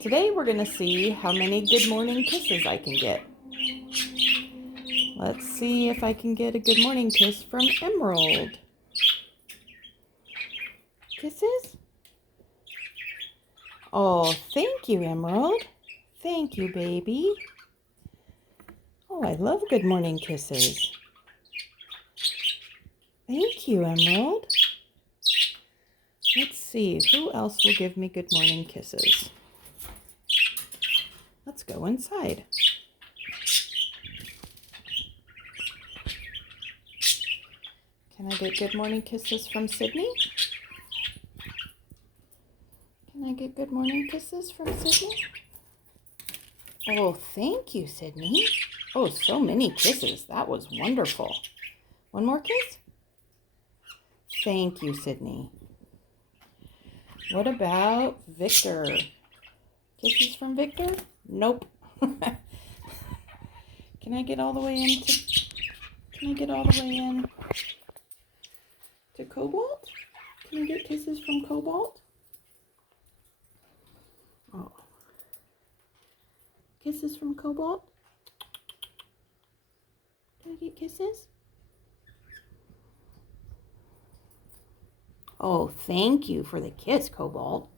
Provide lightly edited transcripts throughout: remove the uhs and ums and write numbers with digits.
Today we're going to see how many good morning kisses I can get. Let's see if I can get a good morning kiss from Emerald. Kisses? Oh, thank you, Emerald. Thank you, baby. Oh, I love good morning kisses. Thank you, Emerald. Let's see, who else will give me good morning kisses? Let's go inside. Can I get good morning kisses from Sydney? Can I get good morning kisses from Sydney? Oh, thank you, Sydney. Oh, so many kisses. That was wonderful. One more kiss? Thank you, Sydney. What about Victor? Kisses from Victor? Nope. Can I get all the way in to Cobalt? Can I get kisses from Cobalt? Oh. Kisses from Cobalt? Can I get kisses? Oh, thank you for the kiss, Cobalt.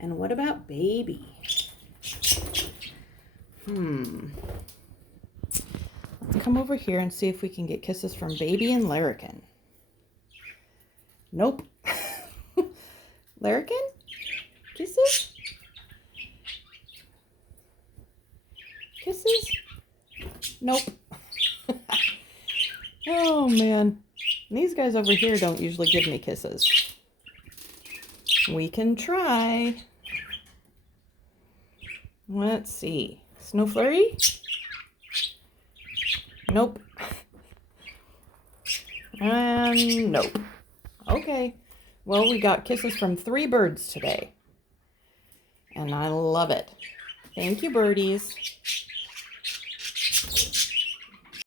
And what about Baby? Let's come over here and see if we can get kisses from Baby and Larrikin. Nope. Larrikin? Kisses? Kisses? Nope. Oh, man. These guys over here don't usually give me kisses. We can try. Let's see. Snow Flurry? Nope. And nope. Okay. Well, we got kisses from 3 birds today. And I love it. Thank you, birdies.